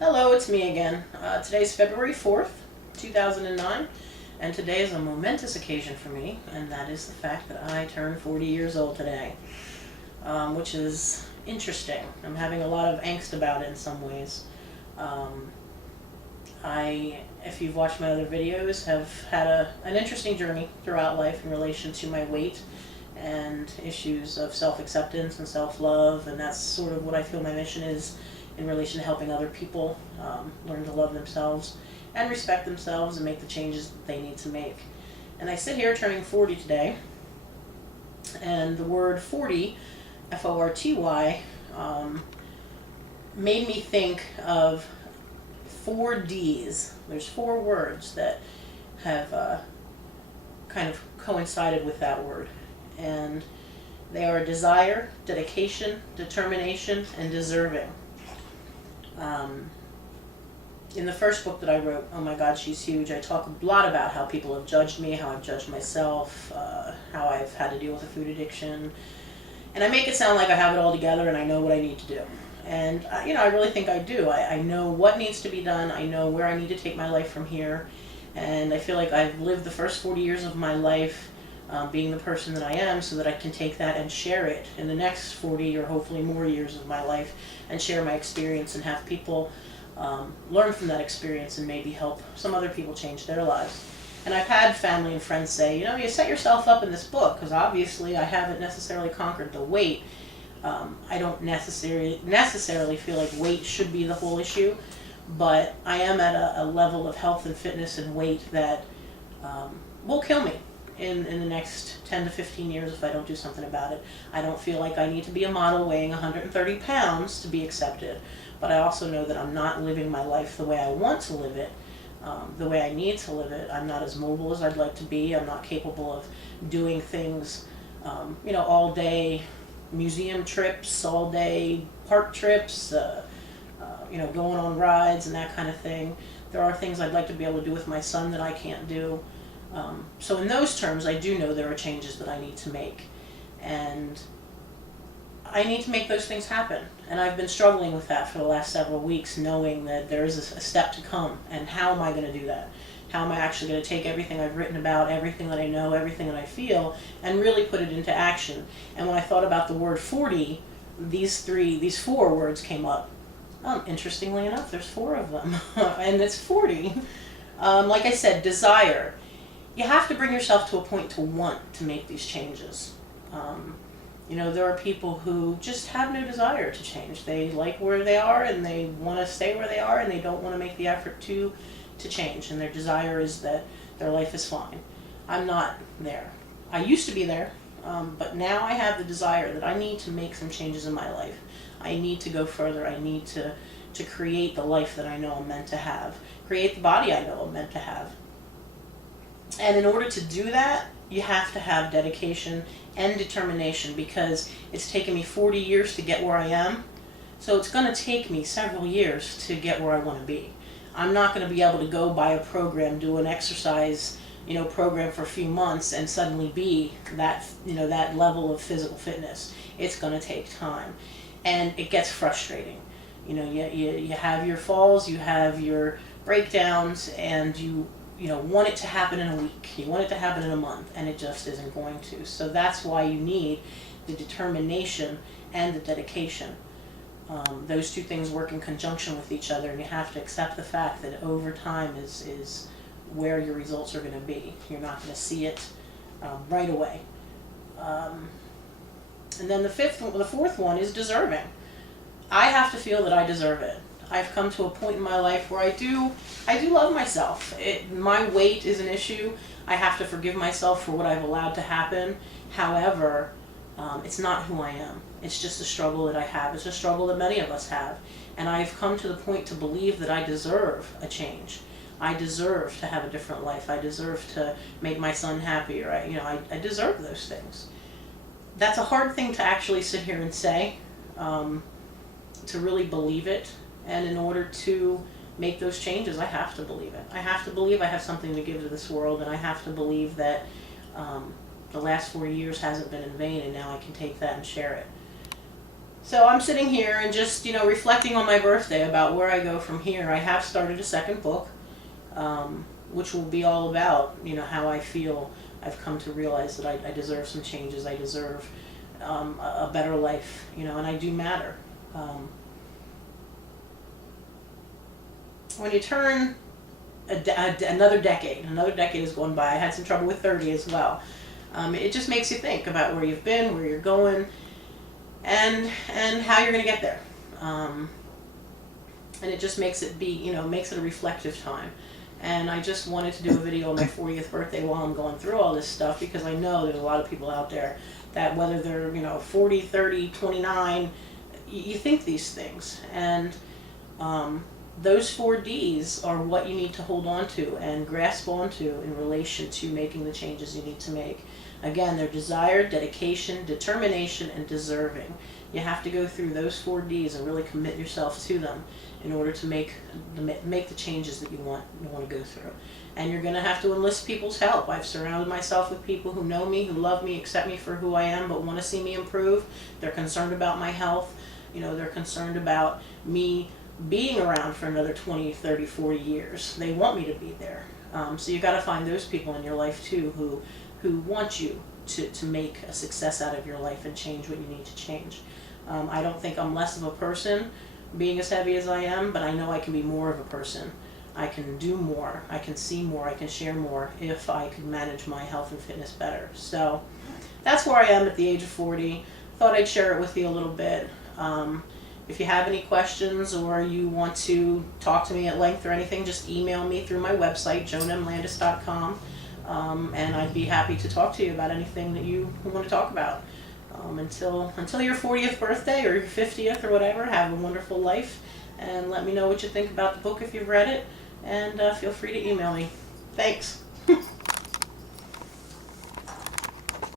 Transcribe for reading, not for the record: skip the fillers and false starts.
Hello, it's me again. Today's February 4th, 2009, and today is a momentous occasion for me, and that is the fact that I turned 40 years old today, which is interesting. I'm having a lot of angst about it in some ways. Um, if you've watched my other videos, have had an interesting journey throughout life in relation to my weight and issues of self-acceptance and self-love, and that's sort of what I feel my mission is in relation to helping other people learn to love themselves and respect themselves and make the changes that they need to make. And I sit here turning 40 today, and the word 40, F-O-R-T-Y, made me think of 4 Ds. There's 4 words that have kind of coincided with that word. And they are desire, dedication, determination, and deserving. In the first book that I wrote, Oh My God, She's Huge, I talk a lot about how people have judged me, how I've judged myself, how I've had to deal with a food addiction. And I make it sound like I have it all together and I know what I need to do. And, I really think I do. I know what needs to be done. I know where I need to take my life from here. And I feel like I've lived the first 40 years of my life being the person that I am, so that I can take that and share it in the next 40 or hopefully more years of my life and share my experience and have people learn from that experience and maybe help some other people change their lives. And I've had family and friends say, you set yourself up in this book because obviously I haven't necessarily conquered the weight. I don't necessarily feel like weight should be the whole issue, but I am at a level of health and fitness and weight that will kill me in the next 10 to 15 years if I don't do something about it. I don't feel like I need to be a model weighing 130 pounds to be accepted, but I also know that I'm not living my life the way I want to live it, the way I need to live it. I'm not as mobile as I'd like to be. I'm not capable of doing things, all day museum trips, all day park trips, going on rides and that kind of thing. There are things I'd like to be able to do with my son that I can't do. So in those terms, I do know there are changes that I need to make, and I need to make those things happen. And I've been struggling with that for the last several weeks, knowing that there is a step to come, and how am I going to do that? How am I actually going to take everything I've written about, everything that I know, everything that I feel, and really put it into action? And when I thought about the word 40, these 4 words came up. Interestingly enough, there's 4 of them, and it's 40. Like I said, desire. You have to bring yourself to a point to want to make these changes. There are people who just have no desire to change. They like where they are and they want to stay where they are, and they don't want to make the effort to change. And their desire is that their life is fine. I'm not there. I used to be there, but now I have the desire that I need to make some changes in my life. I need to go further. I need to create the life that I know I'm meant to have, create the body I know I'm meant to have. And in order to do that, you have to have dedication and determination, because it's taken me 40 years to get where I am. So it's going to take me several years to get where I want to be. I'm not going to be able to go buy a program, do an exercise, program for a few months and suddenly be that level of physical fitness. It's going to take time, and it gets frustrating. You have your falls, you have your breakdowns, and you want it to happen in a week. You want it to happen in a month, and it just isn't going to. So that's why you need the determination and the dedication. Those 2 things work in conjunction with each other, and you have to accept the fact that over time is where your results are going to be. You're not going to see it right away. And then the 4th one is deserving. I have to feel that I deserve it. I've come to a point in my life where I do love myself. My weight is an issue. I have to forgive myself for what I've allowed to happen. However, it's not who I am. It's just a struggle that I have. It's a struggle that many of us have. And I've come to the point to believe that I deserve a change. I deserve to have a different life. I deserve to make my son happier. I deserve those things. That's a hard thing to actually sit here and say, to really believe it. And in order to make those changes, I have to believe it. I have to believe I have something to give to this world, and I have to believe that the last 4 years hasn't been in vain, and now I can take that and share it. So I'm sitting here and just, reflecting on my birthday about where I go from here. I have started a second book, which will be all about, how I feel. I've come to realize that I deserve some changes. I deserve a better life, and I do matter. When you turn another decade has gone by. I had some trouble with 30 as well. It just makes you think about where you've been, where you're going, and how you're going to get there. And it just makes it makes it a reflective time. And I just wanted to do a video on my 40th birthday while I'm going through all this stuff, because I know there's a lot of people out there that, whether they're 40, 30, 29, you think these things. And those 4Ds are what you need to hold on to and grasp onto in relation to making the changes you need to make. Again, they're desire, dedication, determination, and deserving. You have to go through those 4Ds and really commit yourself to them in order to make the changes that you want to go through. And you're going to have to enlist people's help. I've surrounded myself with people who know me, who love me, accept me for who I am, but want to see me improve. They're concerned about my health. They're concerned about me being around for another 20, 30, 40 years. They want me to be there. So you've got to find those people in your life too who want you to make a success out of your life and change what you need to change. I don't think I'm less of a person being as heavy as I am, but I know I can be more of a person. I can do more, I can see more, I can share more if I could manage my health and fitness better. So that's where I am at the age of 40. Thought I'd share it with you a little bit. If you have any questions or you want to talk to me at length or anything, just email me through my website, joanmlandis.com, and I'd be happy to talk to you about anything that you want to talk about. Until your 40th birthday or your 50th or whatever, have a wonderful life, and let me know what you think about the book if you've read it, and feel free to email me. Thanks.